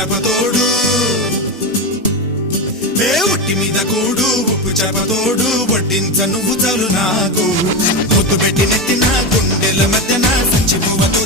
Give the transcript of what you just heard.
చేపతోడు ఉట్టి మీద కూడు ఉప్పు చేపతోడు వడ్డించ నువ్వు చాలు నాకు ముద్దు పెట్టి నెత్తిన గుండెల మధ్యన సంచి పువ్వతో